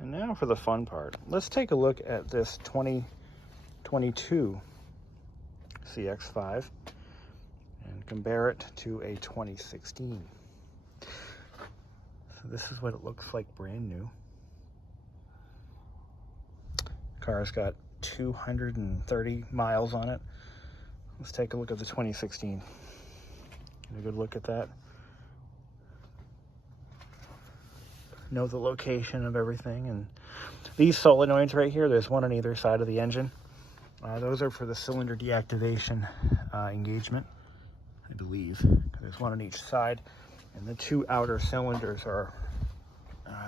And now for the fun part. Let's take a look at this 2022 CX-5 and compare it to a 2016. So this is what it looks like brand new. The car's got 230 miles on it. Let's take a look at the 2016. Get a good look at that. Know the location of everything, and these solenoids right here, there's one on either side of the engine. Those are for the cylinder deactivation engagement, I believe. There's one on each side, and the two outer cylinders are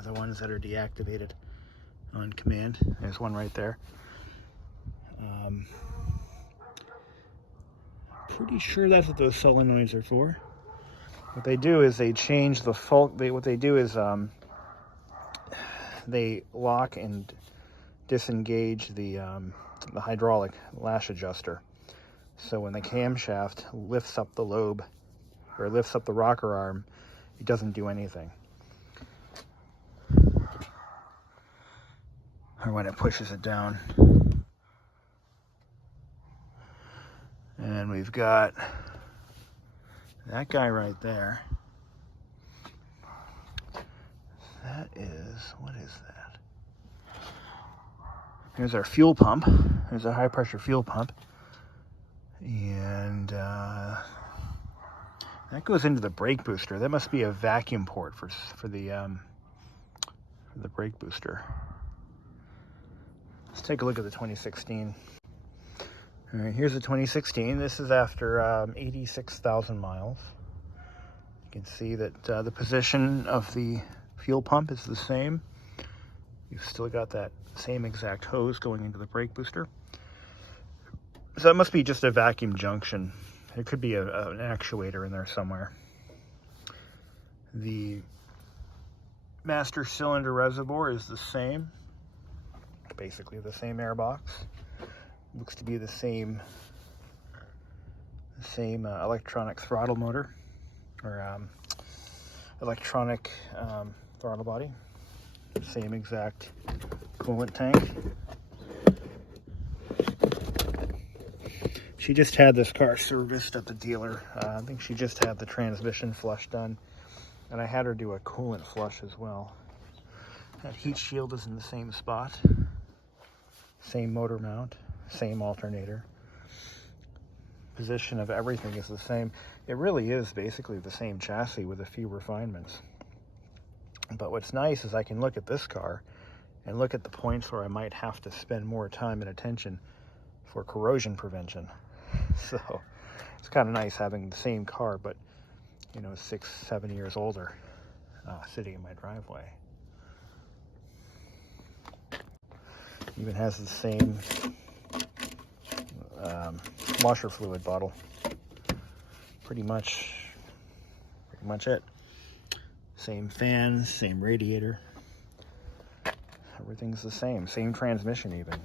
the ones that are deactivated on command. There's one right there. Pretty sure that's what those solenoids are for. What they do is they change the what they do is they lock and disengage the hydraulic lash adjuster. So when the camshaft lifts up the lobe or lifts up the rocker arm, it doesn't do anything. Or when it pushes it down. And we've got that guy right there. That is, what is that? Here's our fuel pump. There's a high pressure fuel pump. And that goes into the brake booster. That must be a vacuum port for the brake booster. Let's take a look at the 2016. All right, here's the 2016. This is after 86,000 miles. You can see that the position of the fuel pump is the same. You've still got that same exact hose going into the brake booster. So that must be just a vacuum junction. There could be an actuator in there somewhere. The master cylinder reservoir is the same. Basically the same air box. Looks to be the same electronic throttle motor, or electronic throttle body. Same exact coolant tank. She just had this car serviced at the dealer. I think she just had the transmission flush done, and I had her do a coolant flush as well. That heat shield is in the same spot. Same motor mount, same alternator. Position of everything is the same. It really is basically the same chassis with a few refinements. But what's nice is I can look at this car and look at the points where I might have to spend more time and attention for corrosion prevention. So it's kind of nice having the same car, but 6-7 years older, sitting in my driveway. Even has the same washer fluid bottle. Pretty much it. Same fans, same radiator. Everything's the same. Same transmission even.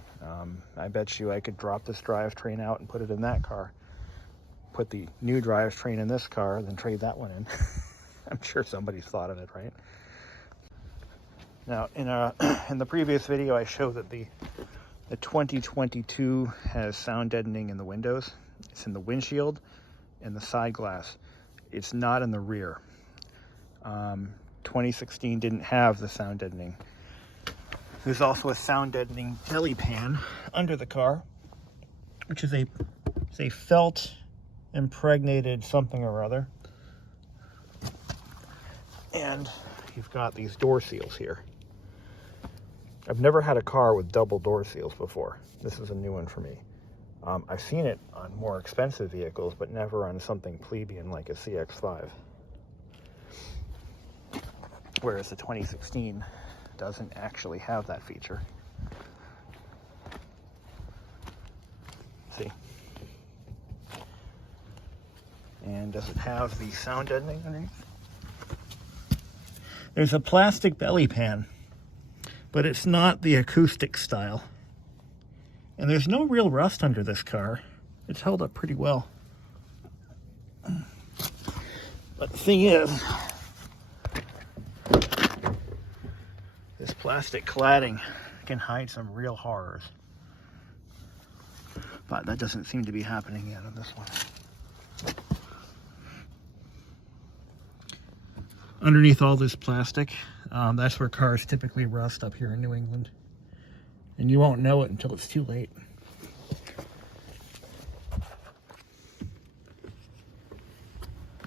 I bet you I could drop this drivetrain out and put it in that car. Put the new drivetrain in this car, then trade that one in. I'm sure somebody's thought of it, right? Now, in the previous video, I showed that the 2022 has sound deadening in the windows. It's in the windshield and the side glass. It's not in the rear. 2016 didn't have the sound deadening. There's also a sound deadening belly pan under the car, which is a felt impregnated something or other. And you've got these door seals here. I've never had a car with double door seals before. This is a new one for me. I've seen it on more expensive vehicles, but never on something plebeian like a CX-5. Whereas the 2016 doesn't actually have that feature. See? And does it have the sound deadening underneath? There's a plastic belly pan, but it's not the acoustic style. And there's no real rust under this car. It's held up pretty well. But the thing is, This plastic cladding can hide some real horrors. But that doesn't seem to be happening yet on this one. Underneath all this plastic, that's where cars typically rust up here in New England. And you won't know it until it's too late.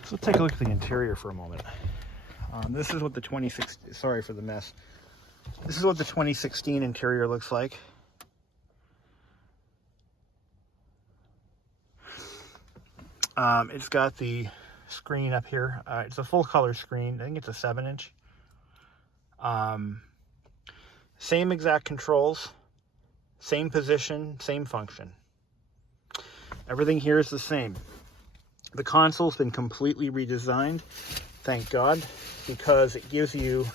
So let's take a look at the interior for a moment. This is what the 2016, sorry for the mess. This is what the 2016 interior looks like. It's got the screen up here. It's a full color screen. I think it's a 7-inch. Same exact controls, same position, same function. Everything here is the same. The console's been completely redesigned, thank God, because it gives you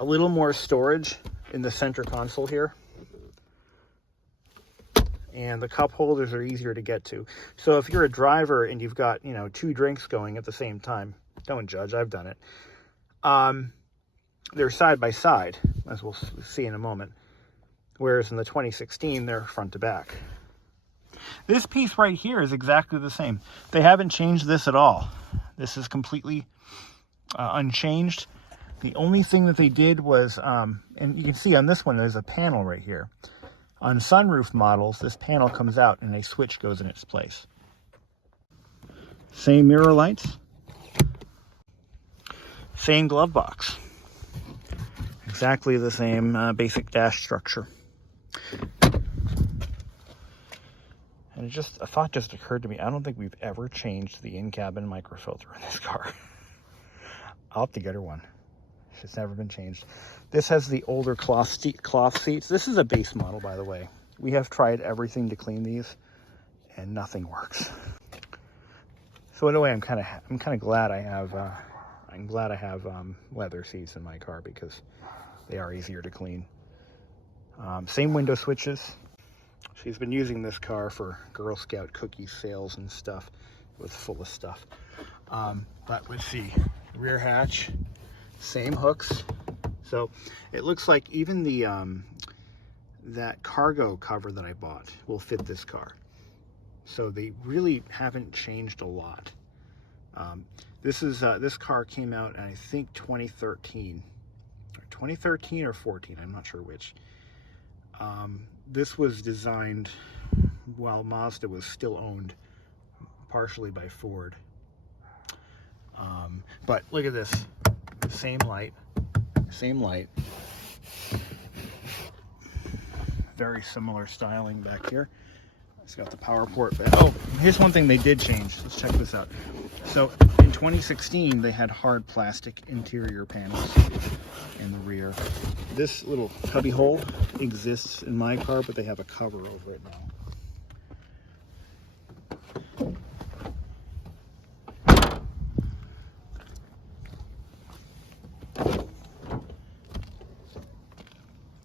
a little more storage in the center console here. And the cup holders are easier to get to. So if you're a driver and you've got, 2 drinks going at the same time, don't judge, I've done it. They're side by side, as we'll see in a moment. Whereas in the 2016, they're front to back. This piece right here is exactly the same. They haven't changed this at all. This is completely unchanged. The only thing that they did was, and you can see on this one, there's a panel right here. On sunroof models, this panel comes out and a switch goes in its place. Same mirror lights. Same glove box. Exactly the same basic dash structure. And a thought just occurred to me. I don't think we've ever changed the in-cabin microfilter in this car. I'll have to get her one. It's never been changed. This has the older cloth seats. This is a base model, by the way. We have tried everything to clean these, and nothing works. So in a way, I'm kind of glad I have. I'm glad I have leather seats in my car because they are easier to clean. Same window switches. She's been using this car for Girl Scout cookie sales and stuff. It was full of stuff. But let's see, rear hatch. Same hooks. So it looks like even the that cargo cover that I bought will fit this car. So they really haven't changed a lot. This car came out in, I think, 2013 or 14. I'm not sure which. This was designed while Mazda was still owned partially by Ford. But look at this. Same light. Very similar styling back here. It's got the power port. Oh, here's one thing they did change. Let's check this out. So in 2016, they had hard plastic interior panels in the rear. This little cubby hole exists in my car, but they have a cover over it now.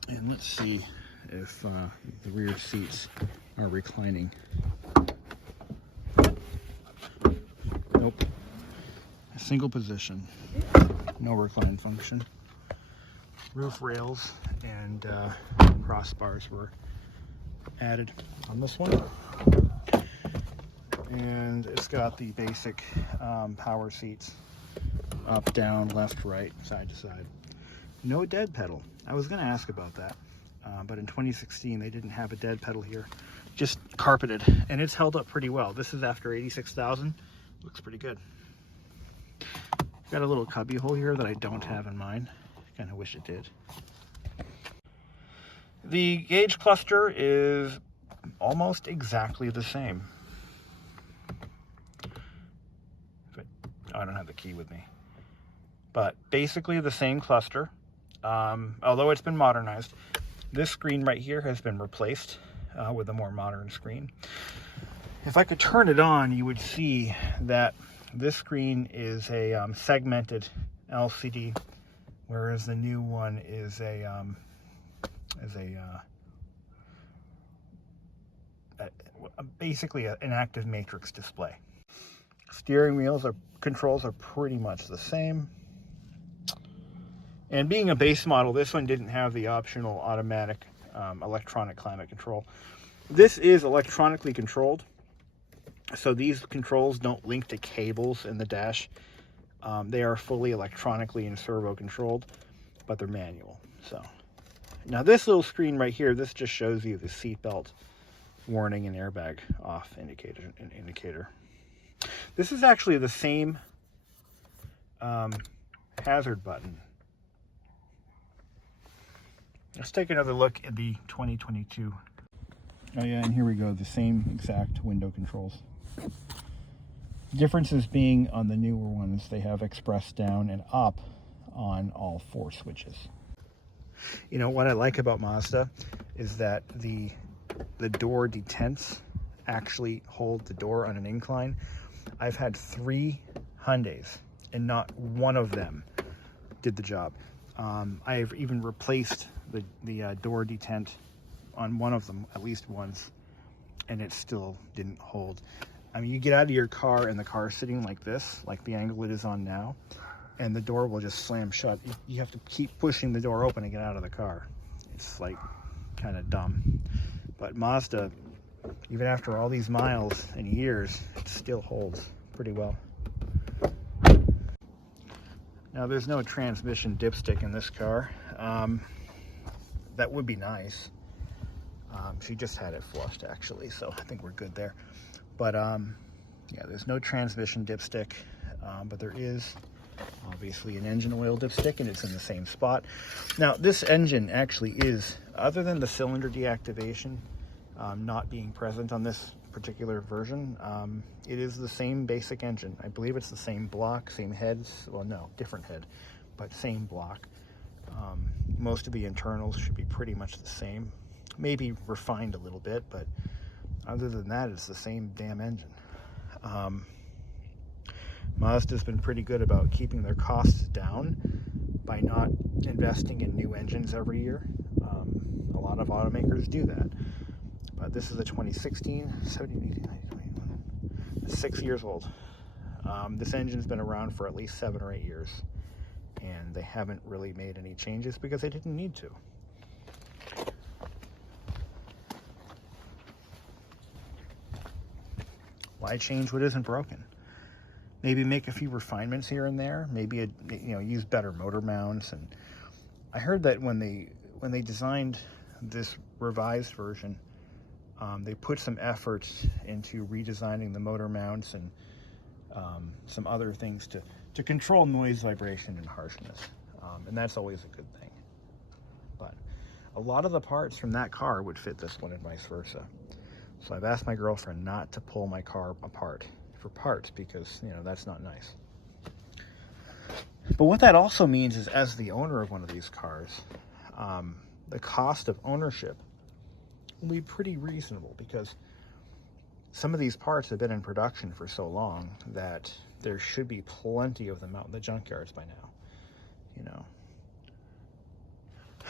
And let's see if the rear seats are reclining. Nope. A single position. No recline function. Roof rails and crossbars were added on this one. And it's got the basic power seats. Up, down, left, right, side to side. No dead pedal. I was going to ask about that, but in 2016 they didn't have a dead pedal here, just carpeted, and it's held up pretty well. This is after 86,000. Looks pretty good. Got a little cubby hole here that I don't have in mine. Kind of wish it did. The gauge cluster is almost exactly the same. But I don't have the key with me. But basically the same cluster. Although it's been modernized, this screen right here has been replaced with a more modern screen. If I could turn it on, you would see that this screen is a segmented LCD, whereas the new one is basically an active matrix display. Steering wheels controls are pretty much the same. And being a base model, this one didn't have the optional automatic electronic climate control. This is electronically controlled, so these controls don't link to cables in the dash. They are fully electronically and servo controlled, but they're manual. So now this little screen right here, this just shows you the seatbelt warning and airbag off indicator. This is actually the same hazard button. Let's take another look at the 2022. Oh yeah, and here we go, the same exact window controls. Differences being on the newer ones, they have express down and up on all 4 switches. You know, what I like about Mazda is that the door detents actually hold the door on an incline. I've had 3 Hyundais and not one of them did the job. I've even replaced the door detent on one of them at least once, and it still didn't hold. I mean, you get out of your car and the car's sitting like this, like the angle it is on now, and the door will just slam shut. You have to keep pushing the door open to get out of the car. It's like kind of dumb. But Mazda, even after all these miles and years, it still holds pretty well. Now, there's no transmission dipstick in this car. That would be nice. She just had it flushed, actually, so I think we're good there. But yeah, there's no transmission dipstick, but there is obviously an engine oil dipstick, and it's in the same spot. Now, this engine actually is, other than the cylinder deactivation not being present on this particular version, it is the same basic engine. I believe it's the same block, same heads. Well, no, different head, but same block. Most of the internals should be pretty much the same, maybe refined a little bit, but other than that, it's the same damn engine. Mazda's been pretty good about keeping their costs down by not investing in new engines every year. A lot of automakers do that. But this is a 2016, 17, 18, 19, 21, 6 years old. This engine's been around for at least 7 or 8 years, and they haven't really made any changes because they didn't need to. Why change what isn't broken? Maybe make a few refinements here and there. Maybe use better motor mounts. And I heard that when they designed this revised version, they put some effort into redesigning the motor mounts and some other things to control noise, vibration, and harshness. And that's always a good thing. But a lot of the parts from that car would fit this one and vice versa. So I've asked my girlfriend not to pull my car apart for parts because, that's not nice. But what that also means is, as the owner of one of these cars, the cost of ownership will be pretty reasonable because some of these parts have been in production for so long that there should be plenty of them out in the junkyards by now.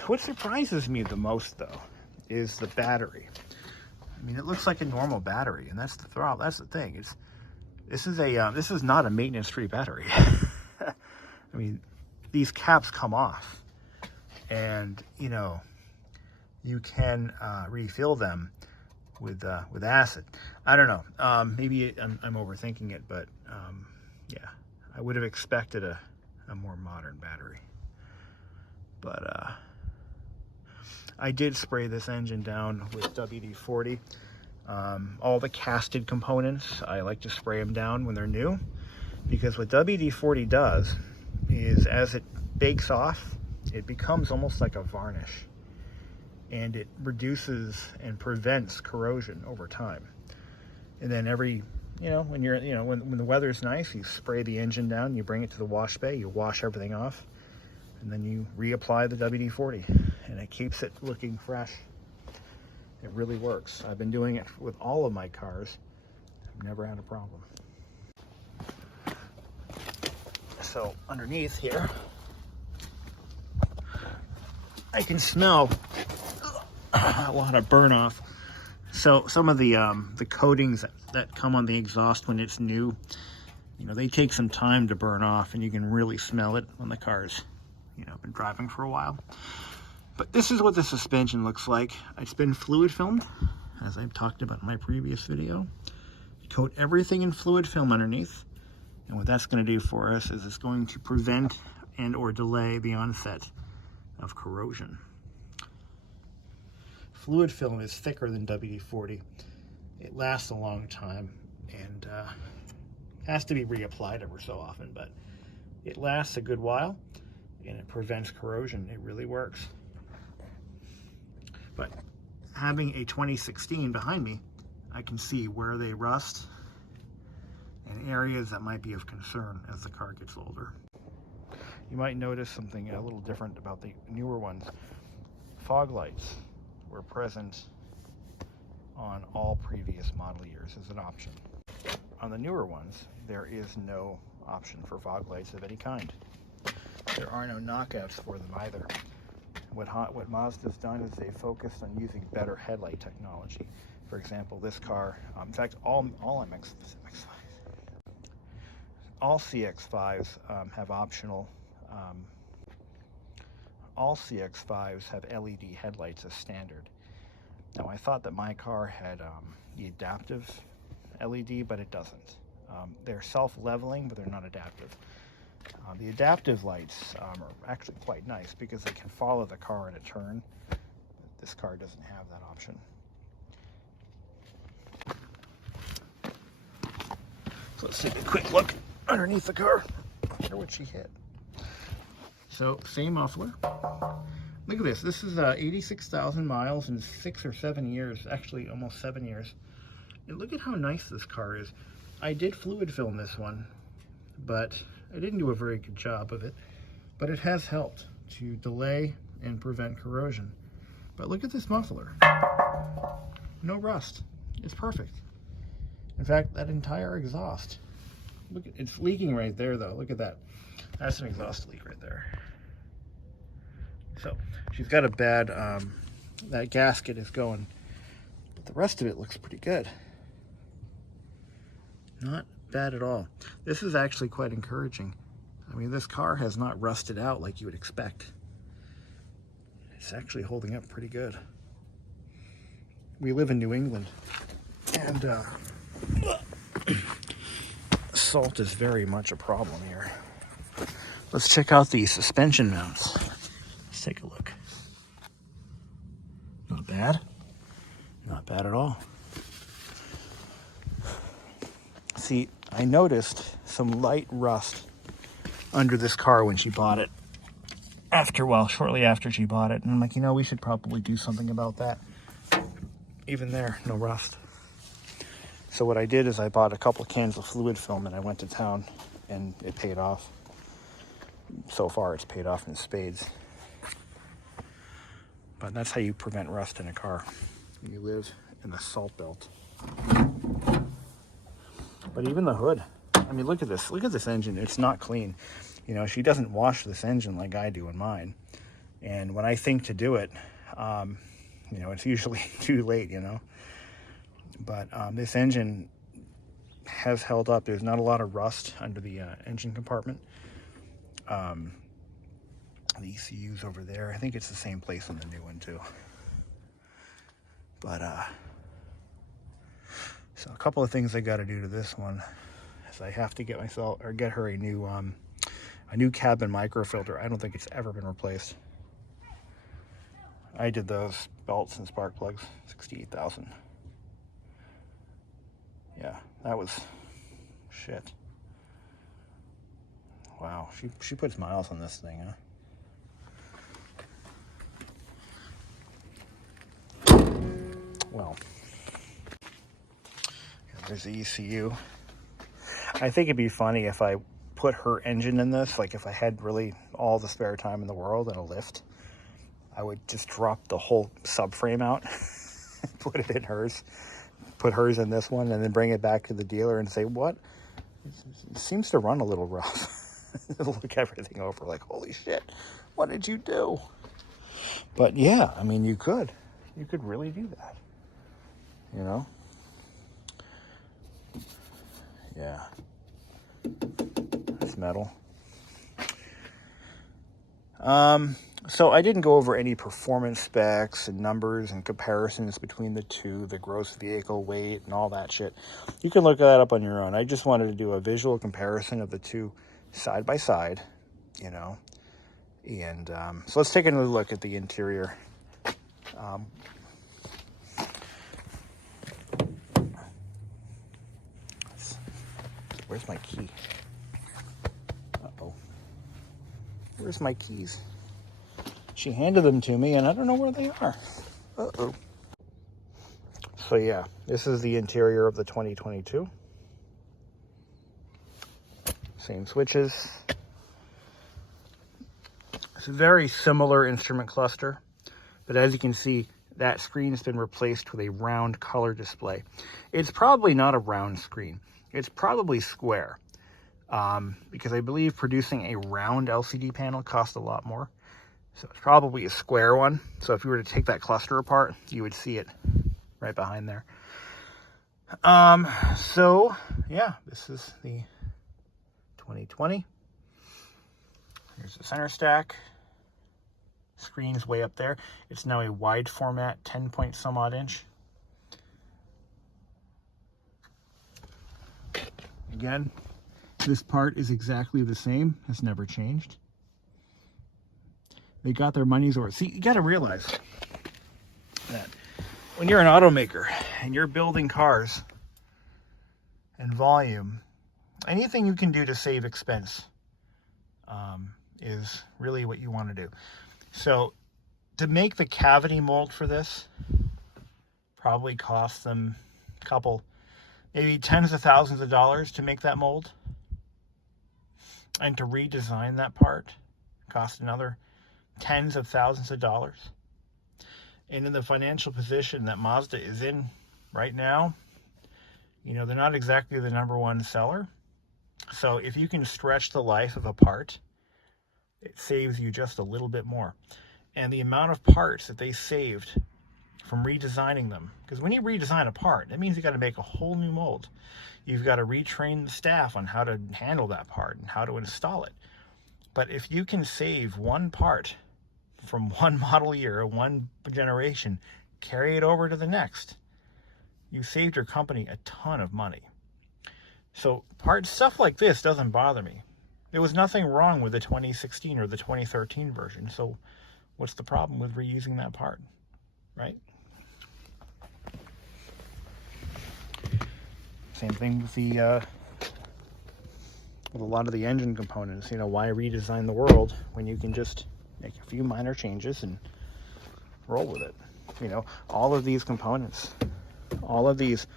What surprises me the most, though, is the battery. I mean, it looks like a normal battery, and that's the thing. This is not a maintenance-free battery. I mean, these caps come off, and you can refill them with acid. I don't know. Maybe I'm overthinking it, but yeah, I would have expected a more modern battery. But I did spray this engine down with WD-40. All the casted components, I like to spray them down when they're new, because what WD-40 does is, as it bakes off, it becomes almost like a varnish, and it reduces and prevents corrosion over time. And then when the weather's nice, you spray the engine down, you bring it to the wash bay, you wash everything off, and then you reapply the WD-40, and it keeps it looking fresh. It really works. I've been doing it with all of my cars. I've never had a problem. So underneath here, I can smell a lot of burn off. So some of the coatings that come on the exhaust when it's new, they take some time to burn off, and you can really smell it when the car's you know, been driving for a while. But this is what the suspension looks like. It's been fluid filmed, as I've talked about in my previous video. Coat everything in fluid film underneath. And what that's going to do for us is it's going to prevent and or delay the onset of corrosion. Fluid film is thicker than WD-40. It lasts a long time and has to be reapplied every so often, but it lasts a good while and it prevents corrosion. It really works. But having a 2016 behind me, I can see where they rust and areas that might be of concern as the car gets older. You might notice something a little different about the newer ones. Fog lights were present on all previous model years as an option. On the newer ones, there is no option for fog lights of any kind. There are no knockouts for them either. What Mazda's done is they focused on using better headlight technology. For example, this car, in fact, all CX-5s have optional. All CX-5s have LED headlights as standard. Now, I thought that my car had the adaptive LED, but it doesn't. They're self-leveling, but they're not adaptive. The adaptive lights are actually quite nice because they can follow the car in a turn. But this car doesn't have that option. So let's take a quick look underneath the car. I wonder what she hit. So, same muffler. Look at this. This is 86,000 miles in 6 or 7 years. Actually, almost 7 years. And look at how nice this car is. I did fluid film this one, but I didn't do a very good job of it. But it has helped to delay and prevent corrosion. But look at this muffler. No rust. It's perfect. In fact, that entire exhaust. Look, it's leaking right there, though. Look at that. That's an exhaust leak right there. So she's got a bad, that gasket is going, but the rest of it looks pretty good. Not bad at all. This is actually quite encouraging. I mean, this car has not rusted out like you would expect. It's actually holding up pretty good. We live in New England, and salt is very much a problem here. Let's check out the suspension mounts. Let's take a look. Not bad. Not bad at all. See, I noticed some light rust under this car when she bought it. Shortly after she bought it. And I'm like, you know, we should probably do something about that. Even there, no rust. So what I did is I bought a couple of cans of fluid film and I went to town and it paid off. So far, it's paid off in spades. But that's how you prevent rust in a car. You live in the salt belt. But even the hood. I mean, look at this. Look at this engine. It's not clean. You know, she doesn't wash this engine like I do in mine. And when I think to do it, you know, it's usually too late, you know. But this engine has held up. There's not a lot of rust under the engine compartment. The ECU's over there. I think it's the same place on the new one too. But so a couple of things I got to do to this one is I have to get her a new cabin microfilter. I don't think it's ever been replaced. I did those belts and spark plugs, 68,000. Yeah, that was shit. Wow, she puts miles on this thing, huh? Well, there's the ECU. I think it'd be funny if I put her engine in this, like if I had really all the spare time in the world and a lift, I would just drop the whole subframe out, put it in hers, put hers in this one, and then bring it back to the dealer and say, what? It seems to run a little rough. Look everything over like, holy shit, what did you do? But yeah, I mean, you could really do that, you know? Yeah, it's metal. So I didn't go over any performance specs and numbers and comparisons between the two, the gross vehicle weight and all that shit. You can look that up on your own. I just wanted to do a visual comparison of the two side by side, you know. And so let's take another look at the interior. Where's my key? Uh-oh. Where's my keys? She handed them to me, and I don't know where they are. Uh-oh. So yeah, this is the interior of the 2022. Same switches. It's a very similar instrument cluster, but as you can see, that screen has been replaced with a round color display. It's probably not a round screen. It's probably square, because I believe producing a round LCD panel costs a lot more. So it's probably a square one. So if you were to take that cluster apart, you would see it right behind there. So yeah, this is the 2020. Here's the center stack. Screen's way up there. It's now a wide format, 10 point some odd inch. Again, this part is exactly the same, has never changed. They got their money's worth. See, you got to realize that when you're an automaker and you're building cars and volume, anything you can do to save expense is really what you want to do. So to make the cavity mold for this probably cost them a couple, maybe tens of thousands of dollars to make that mold. And to redesign that part cost another tens of thousands of dollars. And in the financial position that Mazda is in right now, you know, they're not exactly the #1 seller. So if you can stretch the life of a part, it saves you just a little bit more. And the amount of parts that they saved from redesigning them, because when you redesign a part, that means you got to make a whole new mold. You've got to retrain the staff on how to handle that part and how to install it. But if you can save one part from one model year, one generation, carry it over to the next, you saved your company a ton of money. So stuff like this doesn't bother me. There was nothing wrong with the 2016 or the 2013 version. So what's the problem with reusing that part, right? Same thing with with a lot of the engine components. You know, why redesign the world when you can just make a few minor changes and roll with it? You know, all of these components, all of these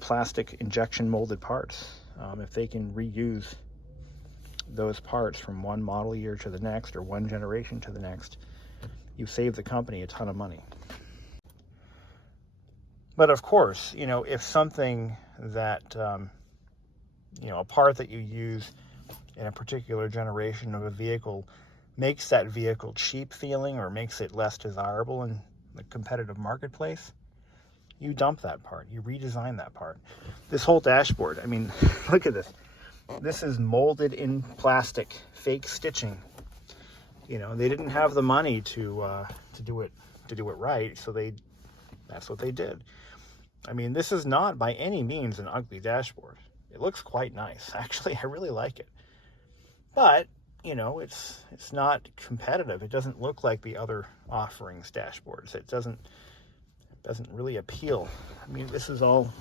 plastic injection molded parts, if they can reuse those parts from one model year to the next or one generation to the next, you save the company a ton of money. But of course, you know, if something that, you know, a part that you use in a particular generation of a vehicle makes that vehicle cheap feeling or makes it less desirable in the competitive marketplace, you dump that part, you redesign that part. This whole dashboard, I mean, look at this. This is molded in plastic, fake stitching. You know, they didn't have the money to do it right, so that's what they did. I mean, this is not by any means an ugly dashboard. It looks quite nice. Actually, I really like it. But, you know, it's not competitive. It doesn't look like the other offerings dashboards. It doesn't really appeal. I mean, this is all,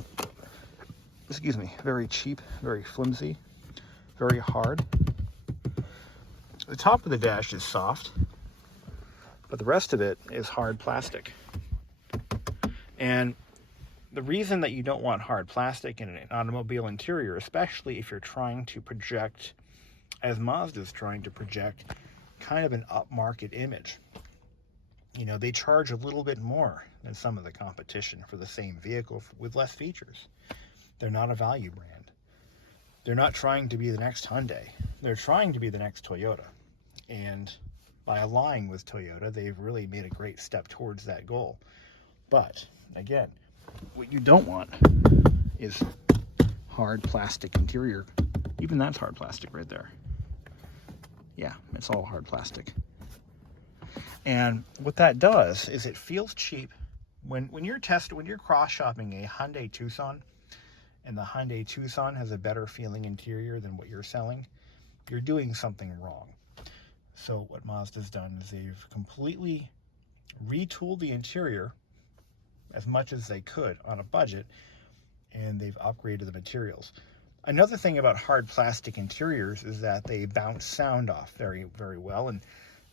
excuse me, very cheap, very flimsy, very hard. The top of the dash is soft, but the rest of it is hard plastic. And the reason that you don't want hard plastic in an automobile interior, especially if you're trying to project, as Mazda's trying to project, kind of an upmarket image. You know, they charge a little bit more than some of the competition for the same vehicle with less features. They're not a value brand. They're not trying to be the next Hyundai. They're trying to be the next Toyota. And by allying with Toyota, they've really made a great step towards that goal. But, again, what you don't want is hard plastic interior. Even that's hard plastic right there. Yeah, it's all hard plastic. And what that does is it feels cheap. When you're cross-shopping a Hyundai Tucson, and the Hyundai Tucson has a better feeling interior than what you're selling, you're doing something wrong. So what Mazda's done is they've completely retooled the interior as much as they could on a budget, and they've upgraded the materials. Another thing about hard plastic interiors is that they bounce sound off very, very well, and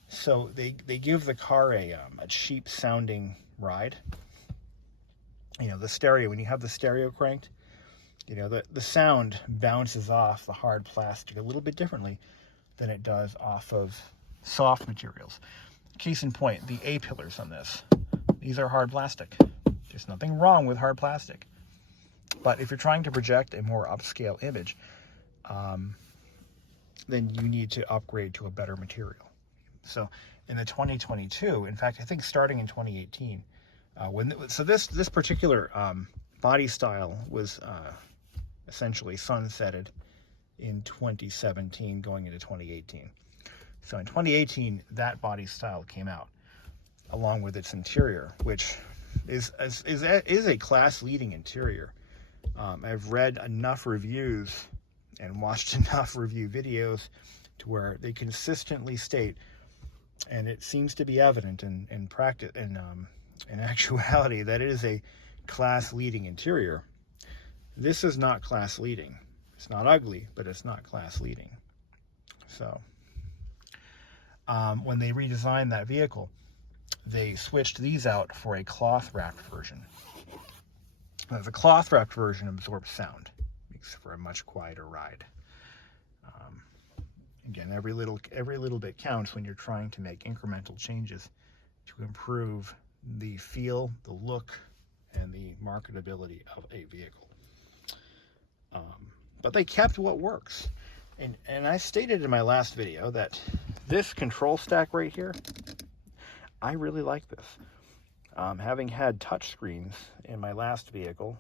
so they give the car a cheap sounding ride. You know, the stereo, when you have the stereo cranked, you know, the sound bounces off the hard plastic a little bit differently than it does off of soft materials. Case in point, the A-pillars on this. These are hard plastic. There's nothing wrong with hard plastic. But if you're trying to project a more upscale image, then you need to upgrade to a better material. So in the 2022, in fact, I think starting in 2018, this particular body style was essentially sunsetted in 2017 going into 2018. So in 2018, that body style came out along with its interior, which is a class-leading interior. I've read enough reviews and watched enough review videos to where they consistently state, and it seems to be evident in practice, in actuality, that it is a class-leading interior. This is not class-leading. It's not ugly, but it's not class-leading. So when they redesigned that vehicle, they switched these out for a cloth-wrapped version. Now, the cloth-wrapped version absorbs sound, makes for a much quieter ride. Again, every little bit counts when you're trying to make incremental changes to improve the feel, the look, and the marketability of a vehicle. But they kept what works. And I stated in my last video that this control stack right here, I really like this. Having had touchscreens in my last vehicle,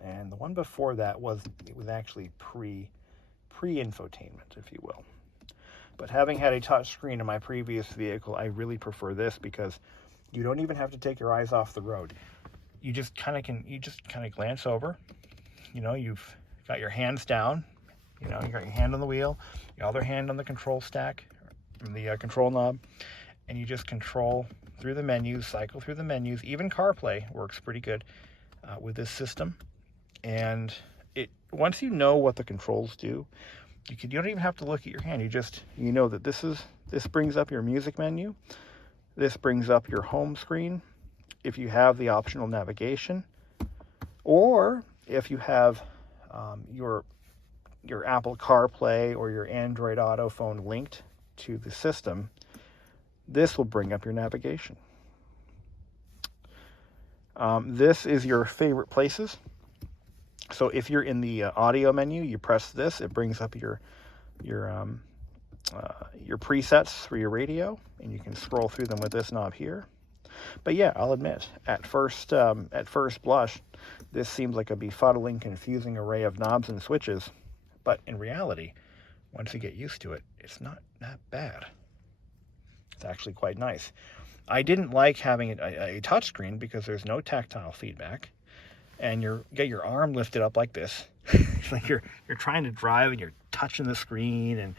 and the one before that it was actually pre-infotainment, if you will. But having had a touchscreen in my previous vehicle, I really prefer this because you don't even have to take your eyes off the road. You just kind of glance over. You know, you've got your hands down. You know, you got your hand on the wheel, your other hand on the control stack, the control knob, and you just control through the menus, cycle through the menus. Even CarPlay works pretty good with this system. And once you know what the controls do, you don't even have to look at your hand. You know that this brings up your music menu. This brings up your home screen if you have the optional navigation, or if you have your Apple CarPlay or your Android Auto phone linked to the system, this will bring up your navigation. This is your favorite places. So if you're in the audio menu, you press this, it brings up your presets for your radio, and you can scroll through them with this knob here. But yeah, I'll admit, at first blush, this seems like a befuddling, confusing array of knobs and switches. But in reality, once you get used to it, it's not that bad. It's actually quite nice. I didn't like having a touchscreen because there's no tactile feedback, and you get your arm lifted up like this. It's like you're trying to drive and you're touching the screen, and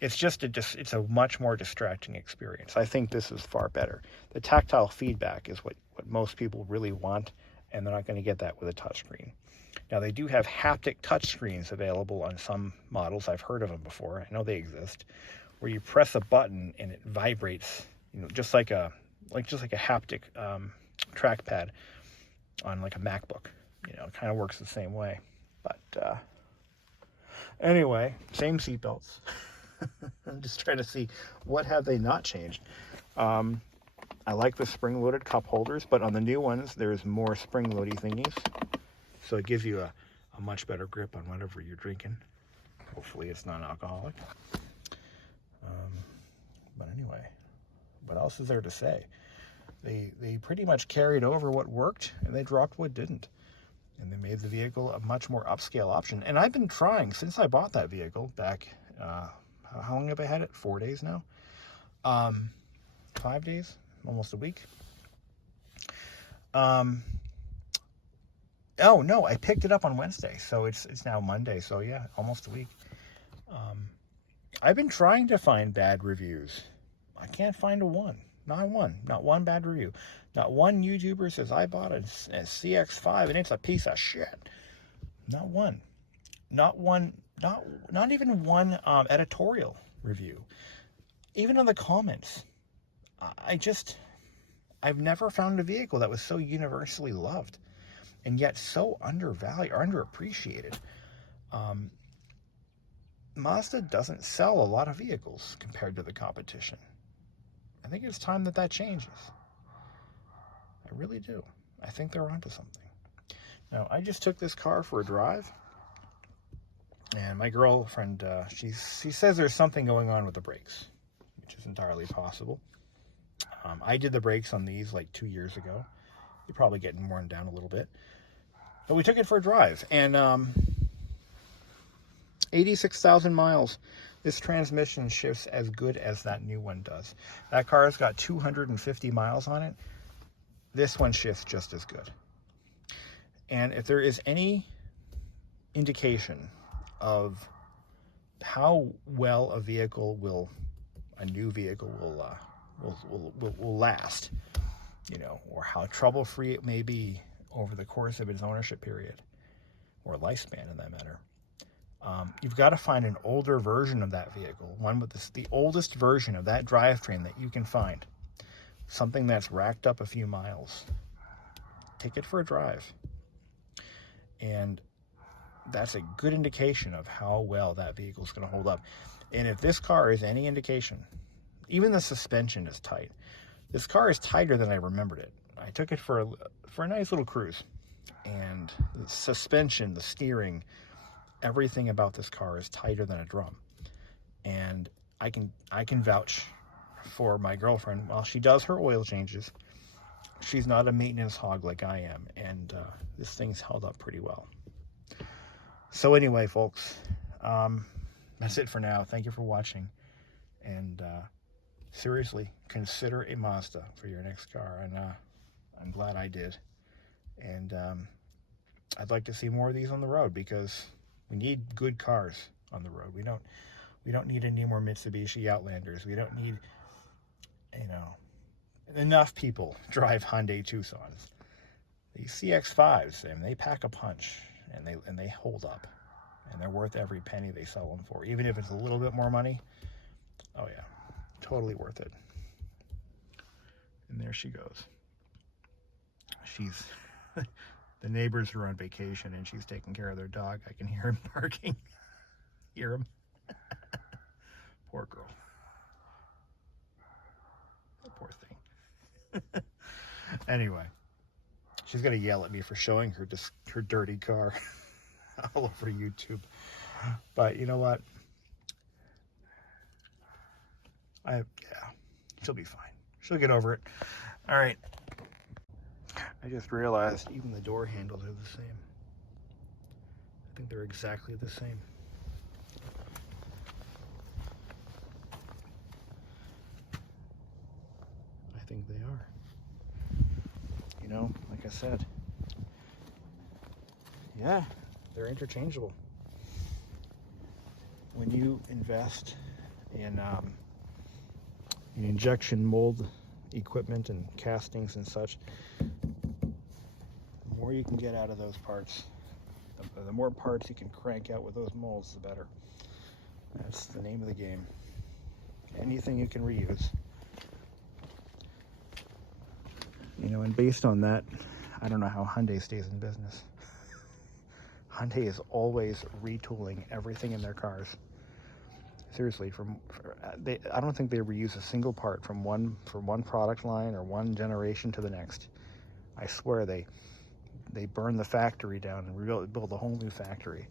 it's a much more distracting experience. I think this is far better. The tactile feedback is what most people really want, and they're not going to get that with a touchscreen. Now, they do have haptic touchscreens available on some models. I've heard of them before. I know they exist, where you press a button and it vibrates, just like a haptic trackpad on like a MacBook. It kind of works the same way. But anyway, same seatbelts. I'm just trying to see what have they not changed. I like the spring-loaded cup holders, but on the new ones, there's more spring-loady thingies. So it gives you a much better grip on whatever you're drinking. Hopefully it's non-alcoholic. But anyway, what else is there to say? They pretty much carried over what worked, and they dropped what didn't. And they made the vehicle a much more upscale option. And I've been trying, since I bought that vehicle back, how long have I had it? 4 days now. 5 days, almost a week. Oh no, I picked it up on Wednesday, so it's now Monday. So yeah, almost a week. I've been trying to find bad reviews. I can't find not one bad review. Not one YouTuber says I bought a CX-5 and it's a piece of shit. Not one. Not even one editorial review. Even in the comments. I've never found a vehicle that was so universally loved and yet so undervalued or underappreciated. Mazda doesn't sell a lot of vehicles compared to the competition. I think it's time that changes. I really do. I think they're onto something. Now, I just took this car for a drive, and my girlfriend, she says there's something going on with the brakes, which is entirely possible. I did the brakes on these like 2 years ago. They're probably getting worn down a little bit. But we took it for a drive, and 86,000 miles. This transmission shifts as good as that new one does. That car's got 250 miles on it. This one shifts just as good. And if there is any indication of how well a new vehicle will last, or how trouble-free it may be over the course of its ownership period, or lifespan in that matter, you've got to find an older version of that vehicle, one with the oldest version of that drivetrain that you can find, something that's racked up a few miles. Take it for a drive, and that's a good indication of how well that vehicle is going to hold up. And if this car is any indication, even the suspension is tight. This car is tighter than I remembered it. I took it for a nice little cruise, and the suspension, the steering, everything about this car is tighter than a drum. And I can vouch for my girlfriend. While she does her oil changes, she's not a maintenance hog like I am, and this thing's held up pretty well. So anyway, folks, that's it for now. Thank you for watching, and seriously, consider a Mazda for your next car, and I'm glad I did. And I'd like to see more of these on the road, because we need good cars on the road. We don't need any more Mitsubishi Outlanders. We don't need, enough people drive Hyundai Tucsons. These CX-5s, and they pack a punch, and they hold up, and they're worth every penny they sell them for, even if it's a little bit more money. Oh yeah, totally worth it. And there she goes. She's the neighbors are on vacation, and she's taking care of their dog. I can hear him barking. Hear him? Poor girl. Poor thing. Anyway, she's gonna yell at me for showing her dirty car all over YouTube. But you know what? She'll be fine. She'll get over it. All right. I just realized even the door handles are the same. I think they're exactly the same. I think they are. Like I said, yeah, they're interchangeable. When you invest in injection mold equipment and castings and such, the more you can get out of those parts, the more parts you can crank out with those molds, the better. That's the name of the game. Anything you can reuse. And based on that, I don't know how Hyundai stays in business. Hyundai is always retooling everything in their cars. Seriously, I don't think they reuse a single part from one product line or one generation to the next. I swear they burn the factory down and build a whole new factory,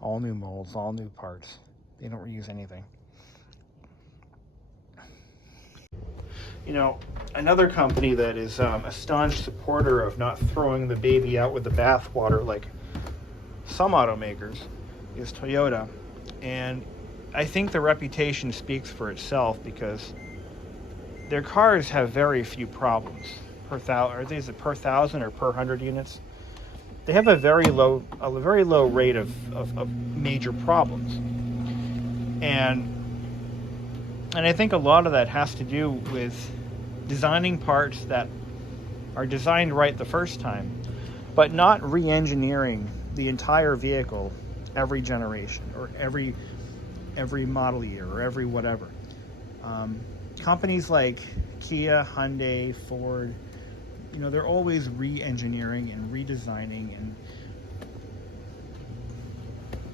all new molds, all new parts. They don't reuse anything. Another company that is a staunch supporter of not throwing the baby out with the bathwater like some automakers is Toyota. And I think the reputation speaks for itself, because their cars have very few problems per thousand. Is it per thousand or per 100 units? They have a very low rate of major problems, and I think a lot of that has to do with designing parts that are designed right the first time, but not re-engineering the entire vehicle every generation or every model year or every whatever. Companies like Kia, Hyundai, Ford, you know, they're always re-engineering and redesigning, and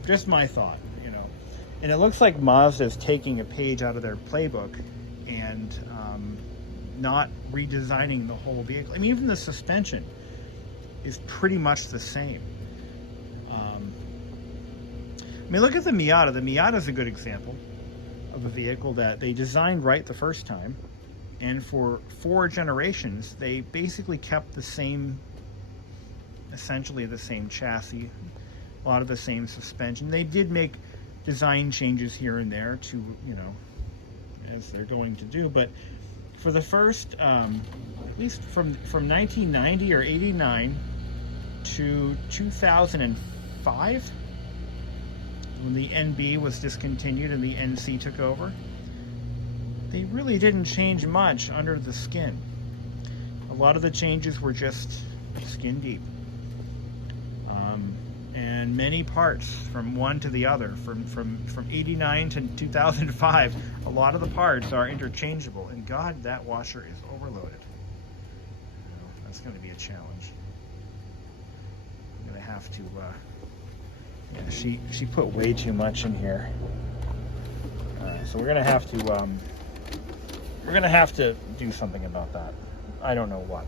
just my thought, you know. And it looks like Mazda is taking a page out of their playbook and not redesigning the whole vehicle. I mean, even the suspension is pretty much the same. I mean, look at the Miata. The Miata is a good example of a vehicle that they designed right the first time, and for 4 generations they basically kept the same, essentially the same chassis, a lot of the same suspension. They did make design changes here and there to, you know, as they're going to do, but for the first at least from 1990 or 89 to 2005, when the NB was discontinued and the NC took over, they really didn't change much under the skin. A lot of the changes were just skin deep. And many parts from one to the other, from 89 to 2005, a lot of the parts are interchangeable, and God, that washer is overloaded. You know, that's going to be a challenge. I'm going to have to, yeah, she put way too much in here. So we're going to have to do something about that. I don't know what.